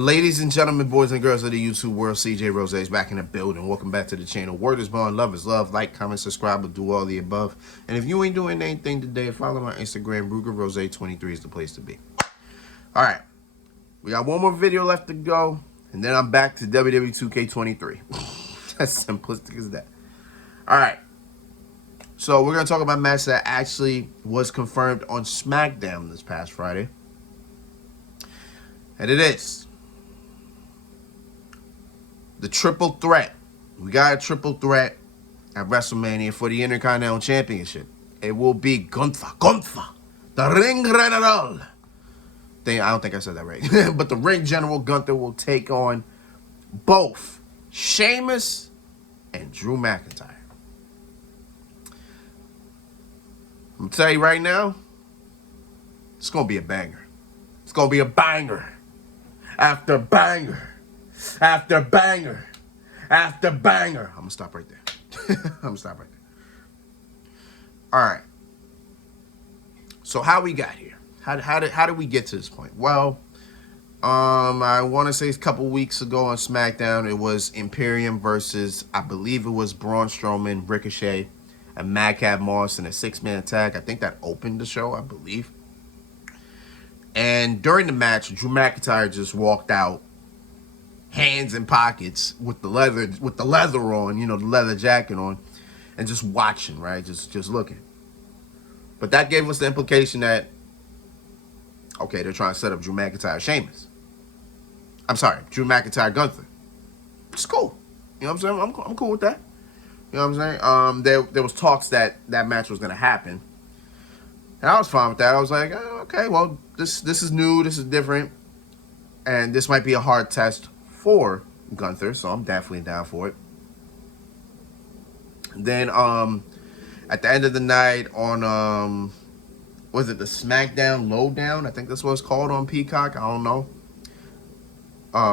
Ladies and gentlemen, boys and girls of the YouTube world, CJ Rose is back in the building. Welcome back to the channel. Word is bond, love is love. Like, comment, subscribe, or do all the above. And if you ain't doing anything today, follow my Instagram. RugerRose23 is the place to be. All right, we got one more video left to go, and then I'm back to WWE 2K23. As simplistic as that. All right, so we're gonna talk about a match that actually was confirmed on SmackDown this past Friday, and it is the triple threat. We got a triple threat at WrestleMania for the Intercontinental Championship. It will be Gunther, the Ring General. I don't think I said that right. But the Ring General Gunther will take on both Sheamus and Drew McIntyre. I'm going to tell you right now, it's going to be a banger. It's going to be a banger after banger. After banger, after banger. I'm gonna stop right there. All right. So how we got here? How did we get to this point? Well, I want to say a couple weeks ago on SmackDown, it was Imperium versus, I believe it was Braun Strowman, Ricochet, and Madcap Moss in a 6-man tag. I think that opened the show, I believe. And during the match, Drew McIntyre just walked out, hands in pockets, with the leather on, you know, the leather jacket on, and just watching, right? Just looking. But that gave us the implication that, okay, they're trying to set up Drew McIntyre Sheamus. I'm sorry, Drew McIntyre Gunther. It's cool. You know what I'm saying? I'm cool with that. You know what I'm saying? There was talks that match was gonna happen, and I was fine with that. I was like, oh, okay, well, this is new, this is different, and this might be a hard test for Gunther, so I'm definitely down for it. Then at the end of the night on was it the SmackDown Lowdown? I think that's what it's called on Peacock. I don't know.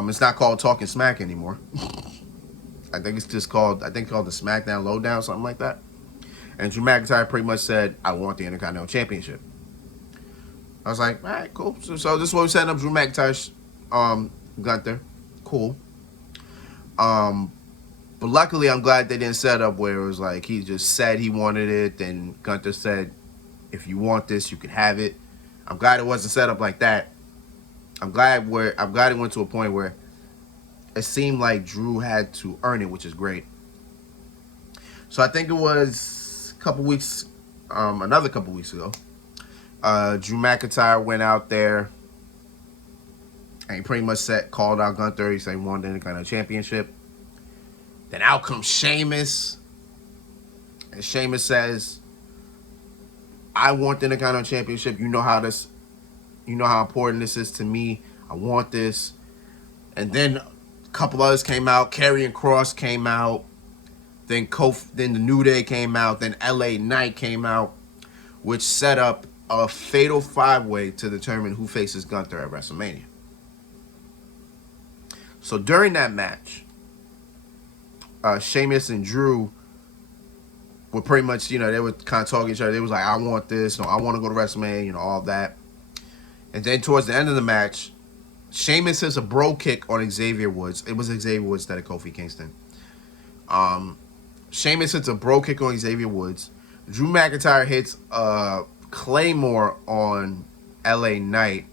It's not called Talking Smack anymore. I think it's called the SmackDown Lowdown, something like that. And Drew McIntyre pretty much said, I want the Intercontinental Championship. I was like, all right, cool. So this is what we're setting up Drew McIntyre's Gunther. Cool. But luckily, I'm glad they didn't set up where it was like he just said he wanted it, then Gunther said, if you want this, you can have it. I'm glad it wasn't set up like that. I'm glad it went to a point where it seemed like Drew had to earn it, which is great. So I think it was another couple weeks ago, Drew McIntyre went out there and he pretty much called out Gunther. He said he wanted the Intercontinental Championship. Then out comes Sheamus. And Sheamus says, I want the Intercontinental Championship. You know how important this is to me. I want this. And then a couple others came out. Karrion Kross came out. Then the New Day came out. Then LA Knight came out, which set up a fatal 5-way to determine who faces Gunther at WrestleMania. So during that match, Sheamus and Drew were pretty much, you know, they were kind of talking to each other. They was like, I want this, I want to go to WrestleMania, you know, all that. And then towards the end of the match, Sheamus hits a bro kick on Xavier Woods. It was Xavier Woods instead of Kofi Kingston. Sheamus hits a bro kick on Xavier Woods. Drew McIntyre hits a Claymore on LA Knight.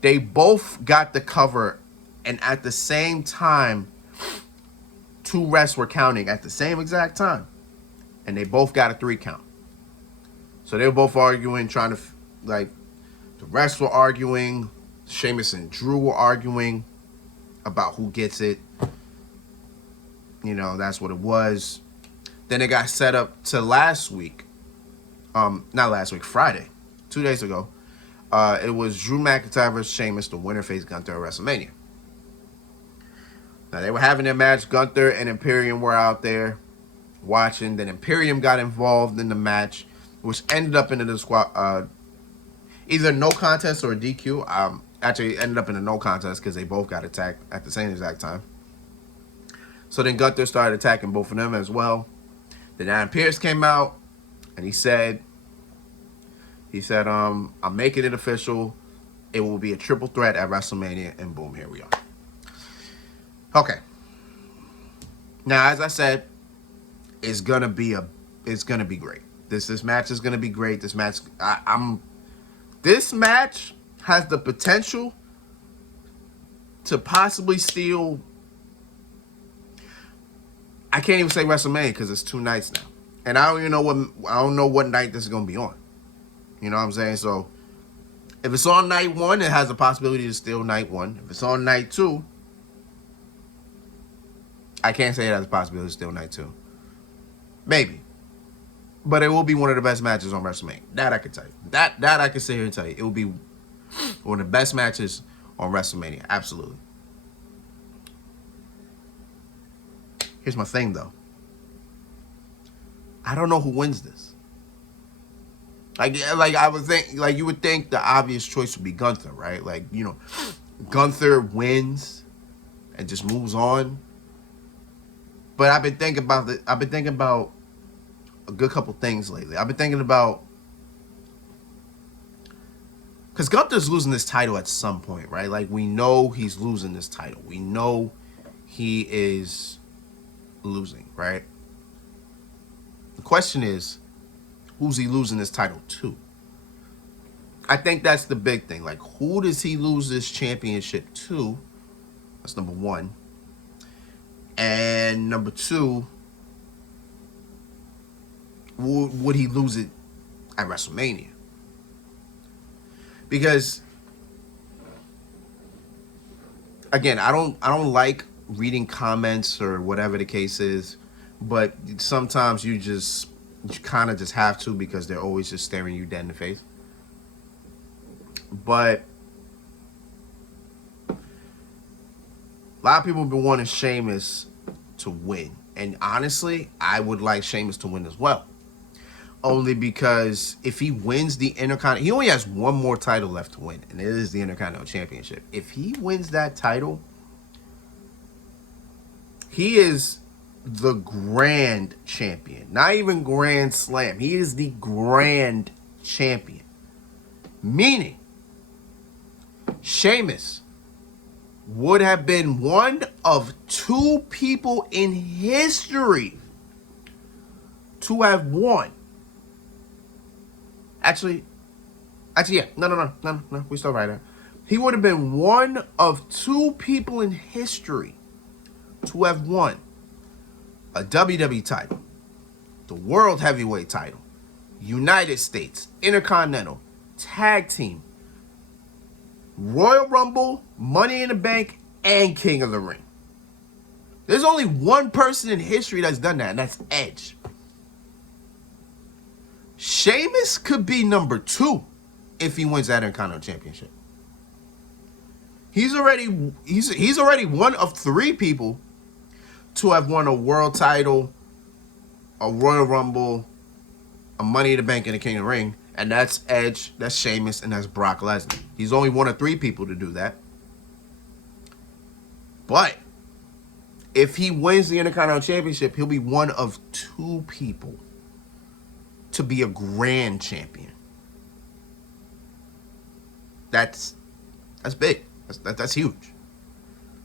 They both got the cover, and at the same time, 2 refs were counting at the same exact time, and they both got a 3 count. So they were both arguing, trying to, like, the refs were arguing, Sheamus and Drew were arguing about who gets it. You know, that's what it was. Then it got set up to last week. Not last week, Friday, 2 days ago. It was Drew McIntyre versus Sheamus, the winner faced Gunther at WrestleMania. Now, they were having their match. Gunther and Imperium were out there watching. Then Imperium got involved in the match, which ended up in the squad, either no contest or a DQ. Actually, ended up in a no contest because they both got attacked at the same exact time. So then Gunther started attacking both of them as well. Then Adam Pearce came out and he said, I'm making it official. It will be a triple threat at WrestleMania, and boom, here we are. Okay. Now, as I said, it's gonna be great. This match is gonna be great. This match has the potential to possibly steal. I can't even say WrestleMania because it's 2 nights now, and I don't know what night this is gonna be on. You know what I'm saying? So if it's on night 1, it has a possibility to steal night 1. If it's on night 2, I can't say it has a possibility to steal night 2. Maybe. But it will be one of the best matches on WrestleMania. That I can tell you. That I can sit here and tell you. It will be one of the best matches on WrestleMania. Absolutely. Here's my thing, though. I don't know who wins this. Like I would think, like you would think the obvious choice would be Gunther, right? Like, you know, Gunther wins and just moves on. But I've been thinking about a good couple things lately. I've been thinking about, because Gunther's losing this title at some point, right? Like, we know he's losing this title. We know he is losing, right? The question is, who's he losing this title to? I think that's the big thing. Like, who does he lose this championship to? That's number 1. And number 2, would he lose it at WrestleMania? Because, again, I don't like reading comments or whatever the case is, but sometimes you kind of just have to, because they're always just staring you dead in the face. But a lot of people have been wanting Sheamus to win. And honestly, I would like Sheamus to win as well. Only because if he wins the Intercontinental, he only has one more title left to win, and it is the Intercontinental Championship. If he wins that title, he is the Grand Champion. Not even Grand Slam. He is the Grand Champion. Meaning, Sheamus would have been one of 2 people in history to have won. Actually, yeah. No. We start right there. He would have been one of 2 people in history to have won a WWE title, the World Heavyweight title, United States, Intercontinental, Tag Team, Royal Rumble, Money in the Bank, and King of the Ring. There's only one person in history that's done that, and that's Edge. Sheamus could be number 2 if he wins that Intercontinental Championship. He's already one of 3 people to have won a world title, a Royal Rumble, a Money in the Bank, and a King of the Ring. And that's Edge, that's Sheamus, and that's Brock Lesnar. He's only one of 3 people to do that. But if he wins the Intercontinental Championship, he'll be one of 2 people to be a Grand Champion. That's big. That's huge.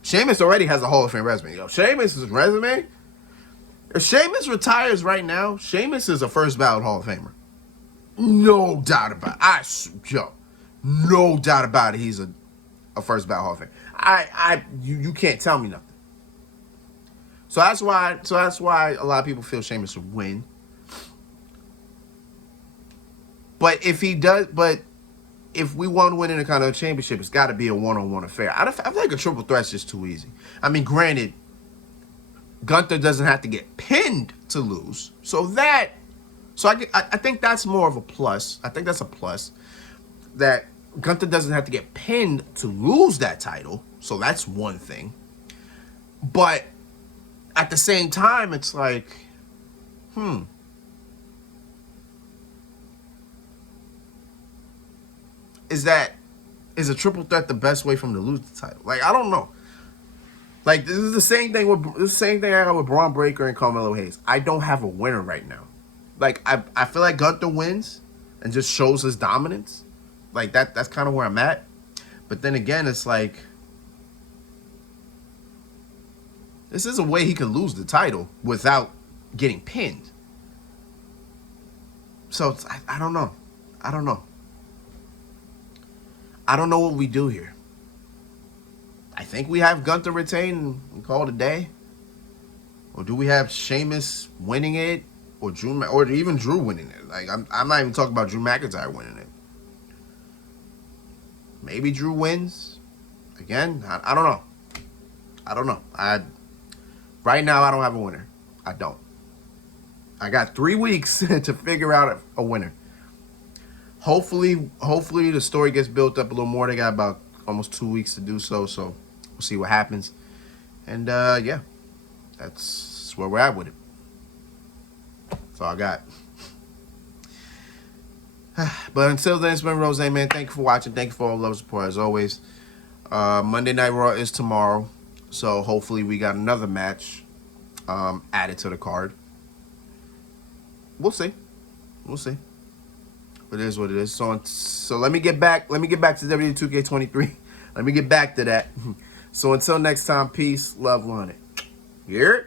Sheamus already has a Hall of Fame resume. Yo, Sheamus' resume, if Sheamus retires right now, Sheamus is a first ballot Hall of Famer. No doubt about it. No doubt about it. He's a first ballot Hall of Fame. You can't tell me nothing. So that's why a lot of people feel Sheamus would win. But if we want to win in the Intercontinental Championship, it's got to be a one-on-one affair. I feel like a triple threat's just too easy. I mean, granted, Gunther doesn't have to get pinned to lose, so I think that's more of a plus. I think that's a plus, that Gunther doesn't have to get pinned to lose that title, so that's one thing. But at the same time, it's like, Is a triple threat the best way for him to lose the title? Like, I don't know. Like, this is the same thing I got with Braun Breaker and Carmelo Hayes. I don't have a winner right now. Like, I feel like Gunther wins and just shows his dominance. Like, that's kind of where I'm at. But then again, it's like, this is a way he can lose the title without getting pinned. So I don't know. I don't know. I don't know what we do here. I think we have Gunther retain and call it a day. Or do we have Sheamus winning it? Or even Drew winning it? Like, I'm not even talking about Drew McIntyre winning it. Maybe Drew wins. Again, I don't know. I don't know. Right now, I don't have a winner. I don't. I got 3 weeks to figure out a winner. Hopefully the story gets built up a little more. They got about almost 2 weeks to do so. So we'll see what happens. And yeah, that's where we're at with it. That's all I got. But until then, it's been Rose, man. Thank you for watching. Thank you for all the love and support as always. Monday Night Raw is tomorrow. So hopefully we got another match added to the card. We'll see. We'll see. But it is what it is. So let me get back. Let me get back to WWE 2K23. Let me get back to that. So until next time, peace, love, 100. Hear it?